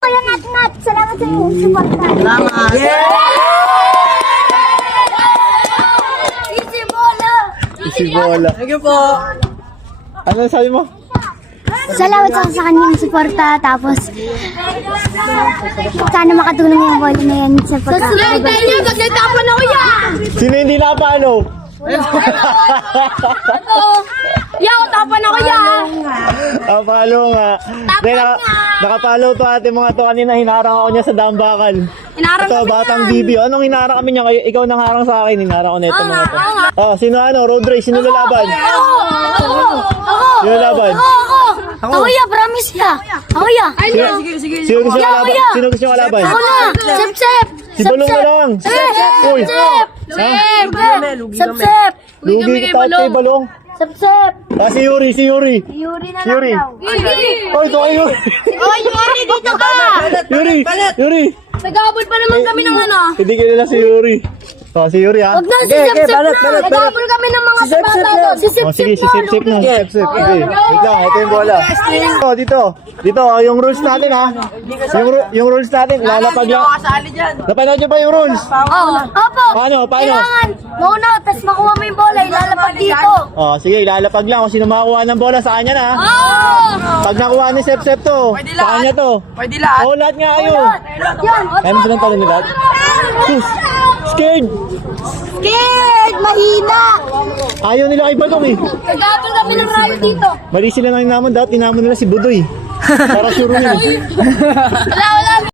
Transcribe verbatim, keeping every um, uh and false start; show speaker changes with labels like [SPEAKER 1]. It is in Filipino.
[SPEAKER 1] Kuya Nat Nat. Salamat sa iyong support.
[SPEAKER 2] Salamat.
[SPEAKER 1] Easy bola.
[SPEAKER 3] Si Bola.
[SPEAKER 2] Thank you po.
[SPEAKER 3] Ano sabi mo?
[SPEAKER 1] Salamat sa, sa kanyang suporta. Tapos, sana makatulong yung bola na yan sa pagka... Sa sunod tayo, pagkatapon ako yan!
[SPEAKER 3] Sino hindi nakapalo?
[SPEAKER 1] Yaw, tapan ako yan!
[SPEAKER 3] Nakapalo nga. Hindi, naka, nakapalo to ate mga to. Kanina hinarang ako niya sa Dambakal.
[SPEAKER 1] Hinarang
[SPEAKER 3] Ito,
[SPEAKER 1] kami
[SPEAKER 3] batang
[SPEAKER 1] yan.
[SPEAKER 3] bibio. Anong hinarang kami niya? Kayo- Ikaw nang harang sa akin. Hinarang ko neto
[SPEAKER 1] Oo nga,
[SPEAKER 3] mga to.
[SPEAKER 1] oo nga.
[SPEAKER 3] Oh, sino ano? Road race. Sino lalaban?
[SPEAKER 1] Ako! Ako! Ako!
[SPEAKER 3] Sino lalaban?
[SPEAKER 1] Ako! Ako! Ako ya, promise ya! Ako ya!
[SPEAKER 2] Sige, sige, sige.
[SPEAKER 3] Sino gusto niyo
[SPEAKER 1] Kuya,
[SPEAKER 3] kalaban?
[SPEAKER 1] kuya.
[SPEAKER 3] Sino gusto niyo kalaban?
[SPEAKER 1] Ako na! Sep, sep!
[SPEAKER 3] Si Balong na lang.
[SPEAKER 1] Sep,
[SPEAKER 3] Uy.
[SPEAKER 1] sep! Sep! Sep, sep!
[SPEAKER 3] Lugi kita kay Balong.
[SPEAKER 1] Sep, sep!
[SPEAKER 3] Ah, si Yuri, si Yuri.
[SPEAKER 1] Yuri na
[SPEAKER 3] Si Yuri.
[SPEAKER 1] lang daw.
[SPEAKER 3] Oy, ito kay Yuri.
[SPEAKER 1] Oy, Yuri, dito ka!
[SPEAKER 3] Yuri, Yuri.
[SPEAKER 1] Nag-aabol pa naman kami ng ano.
[SPEAKER 3] Hindi kilala si Yuri. Oh, si Yuri ha.
[SPEAKER 1] Huwag na, si
[SPEAKER 2] Okay,
[SPEAKER 1] Sep,
[SPEAKER 2] okay,
[SPEAKER 1] Sep
[SPEAKER 2] balat,
[SPEAKER 1] na!
[SPEAKER 2] balat, balat.
[SPEAKER 1] Nag-aabol kami ng mga
[SPEAKER 2] Si Sep, Sep
[SPEAKER 1] bata
[SPEAKER 2] na.
[SPEAKER 1] doon. Si Sep,
[SPEAKER 3] Oh, sige,
[SPEAKER 1] Sep
[SPEAKER 3] si Sip Sip na.
[SPEAKER 2] Sige.
[SPEAKER 3] Sip Sip. Okay. Wait lang, ito yung bola. Oh, dito. Dito, oh, yung rules natin ha. Yung, ru- yung rules natin, lalapag lang.
[SPEAKER 2] Kasali dyan.
[SPEAKER 3] Napanood niyo ba yung rules?
[SPEAKER 1] Oo. Opo.
[SPEAKER 3] Paano, paano?
[SPEAKER 1] Kailangan, mauna, tapos makuha mo yung bola, ilalapag dito.
[SPEAKER 3] Oh, sige, ilalapag lang. Kung sino makakuha ng bola, sa kanya na ha.
[SPEAKER 1] Oo!
[SPEAKER 3] Pag nakuha ni Sep Sep to, sa kanya to.
[SPEAKER 2] Pwede lahat.
[SPEAKER 3] Oh, lahat nga kayo.
[SPEAKER 1] Yan!
[SPEAKER 3] Kaya mo silang talon ni lahat? Sus, scared.
[SPEAKER 1] Scared! Mahina!
[SPEAKER 3] Ayaw nila kay Balong eh.
[SPEAKER 1] Nag-aabol kami ng rayo dito.
[SPEAKER 3] Mali sila nang inamon, dapat inamon nila si Budoy. Para sure win.
[SPEAKER 1] Wala, wala.